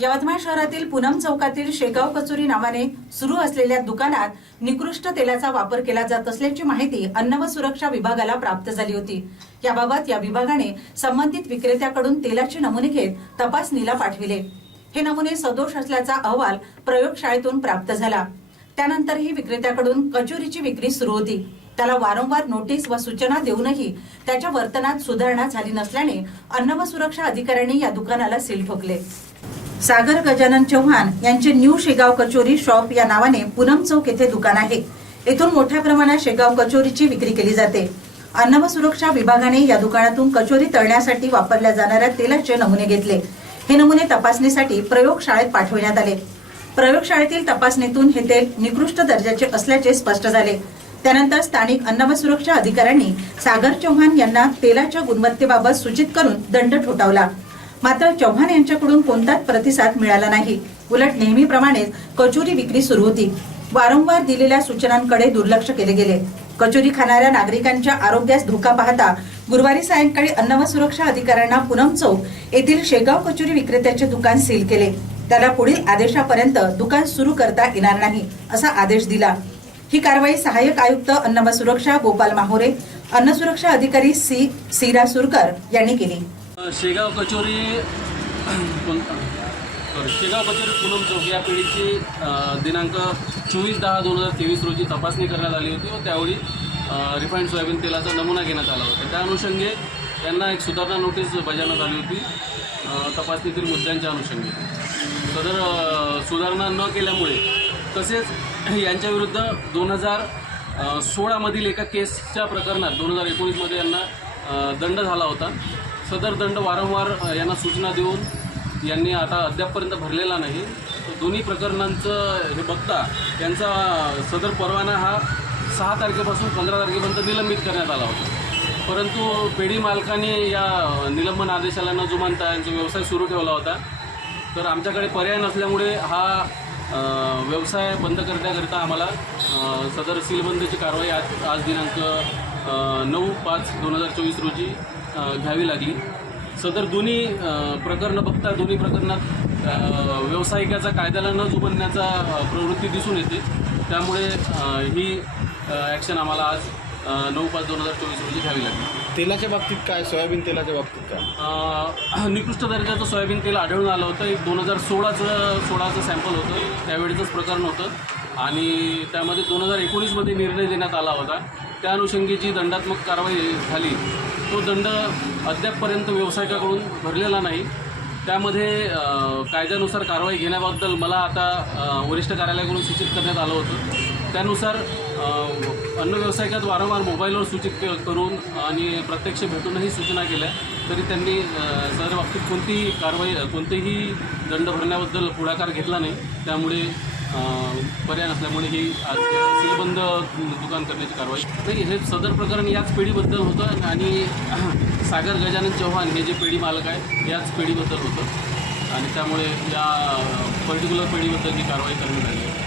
यवतमाळ शहरातील पूनम चौकातील शेगाव कचोरी नावाने सुरू असलेल्या दुकानात निकृष्ट तेलाचा वापर केला जात असल्याची माहिती अन्न व सुरक्षा विभागाला प्राप्त झाली होती. याबाबत या विभागाने संबंधित विक्रेत्याकडून तेलाचे नमुने घेत तपासणीला पाठविले. हे नमुने सदोष असल्याचा अहवाल प्रयोगशाळेतून प्राप्त झाला. त्यानंतरही विक्रेत्याकडून कचोरीची विक्री सुरू होती. त्याला वारंवार नोटीस व सूचना देऊनही त्याच्या वर्तनात सुधारणा झाली नसल्याने अन्न व सुरक्षा अधिकाऱ्यांनी या दुकानाला सील ठोकले. सागर गजानन चव्हाण यांचे न्यू शेगाव कचोरी शॉप या नावाने पूनम चौक येथे दुकान आहे. येथून मोठ्या प्रमाणात शेगाव कचोरीची विक्री केली जाते. अन्न व सुरक्षा विभागाने या दुकानातून कचोरी तळण्यासाठी वापरल्या जाणाऱ्या तेलाचे नमुने घेतले. हे नमुने तपासणीसाठी प्रयोगशाळेत पाठवण्यात आले. प्रयोगशाळेतील तपासणीतून हे तेल निकृष्ट दर्जाचे असल्याचे स्पष्ट झाले. त्यानंतर स्थानिक अन्न व सुरक्षा अधिकाऱ्यांनी सागर चव्हाण यांना तेलाच्या गुणवत्तेबाबत सूचित करून दंड ठोठावला. मात्र चव्हाण यांच्याकडून कोणताच प्रतिसाद मिळाला नाही. उलट नेहमीप्रमाणेच कचोरी विक्री सुरू होती. वारंवार दिलेल्या सूचनांकडे दुर्लक्ष केले गेले. कचोरी खाणाऱ्या नागरिकांच्या आरोग्यास धोका पाहता गुरुवारी सायंकाळी अन्न व सुरक्षा अधिकाऱ्यांना पूनम चौक येथील शेगाव कचोरी विक्रेत्याचे दुकान सील केले. त्याला पुढील आदेशापर्यंत दुकान सुरू करता येणार नाही असा आदेश दिला. ही कारवाई सहाय्यक आयुक्त अन्न व सुरक्षा गोपाल माहोरे अन्न सुरक्षा अधिकारी सी सीरा सुरकर यांनी केली. शेगाव कचोरी कोण- शेगाव कचोरी पूनम चौक या पिढीची दिनांक चोवीस दहा दोन हजार तेवीस रोजी तपासणी करण्यात आली होती व त्यावेळी रिफाईंड सोयाबीन तेलाचा नमुना घेण्यात आला होता. त्या अनुषंगे त्यांना एक सुधारणा नोटीस बजावण्यात आली होती तपासणीतील मुद्द्यांच्या अनुषंगे. सदर सुधारणा न केल्यामुळे तसेच यांच्याविरुद्ध दोन हजार सोळामधील एका केसच्या प्रकरणात दोन हजार एकोणीसमध्ये यांना दंड झाला होता. सदर दंड वारंवार यांना सूचना देऊन यांनी आता अद्यापपर्यंत भरलेला नाही. दोन्ही प्रकरणांचं हे बघता त्यांचा सदर परवाना हा सहा तारखेपासून पंधरा तारखेपर्यंत निलंबित करण्यात आला होता. परंतु पेढी मालकाने या निलंबन आदेशाला न जुमानता यांचा व्यवसाय सुरू ठेवला होता. तर आमच्याकडे पर्याय नसल्यामुळे हा व्यवसाय बंद करण्याकरिता आम्हाला सदर सीलबंदीची कारवाई आज आज दिनांक नऊ पाच दोन हजार चोवीस रोजी घ्यावी लागली. सदर दोन्ही प्रकरणं बघता दोन्ही प्रकरणात व्यावसायिकाचा कायद्याला न जुमानण्याचा अ, प्रवृत्ती दिसून येते. त्यामुळे ही ॲक्शन आम्हाला आज नऊ पाच दोन हजार चोवीस रोजी घ्यावी लागली. तेलाच्या बाबतीत काय? सोयाबीन तेलाच्या बाबतीत काय? निकृष्ट दर्जाचं सोयाबीन तेल आढळून आलं होतं. एक दोन हजार सोळाचं सोळाचं सॅम्पल होतं. त्यावेळेचंच प्रकरण होतं. आणि त्यामध्ये दोन हजार एकोणीसमध्ये निर्णय देण्यात आला होता. त्या अनुषंगी जी दंडात्मक कारवाई झाली. तो दंड अद्यापपर्यंत व्यावसायिकाकडून भरलेला नाही. त्यामध्ये कायद्यानुसार कारवाई घेण्याबद्दल मला आता वरिष्ठ कार्यालयाकडून सूचित करण्यात आलं होतं. त्यानुसार अन्न व्यावसायिकात वारंवार मोबाईलवर सूचित करून आणि प्रत्यक्ष भेटूनही सूचना केल्या तरी त्यांनी सदर बाबतीत कोणतीही कारवाई कोणतेही दंड भरण्याबद्दल पुढाकार घेतला नाही. त्यामुळे पर्याय नसल्यामुळे ही आज सीलबंद दुकान करण्याची कारवाई. नाही हे सदर प्रकरण याच पिढीबद्दल होतं आणि सागर गजानन चव्हाण हे जे पेढी मालक आहे याच पिढीबद्दल होतं. आणि त्यामुळे या पर्टिक्युलर पिढीबद्दल ही कारवाई करण्यात आली. आहे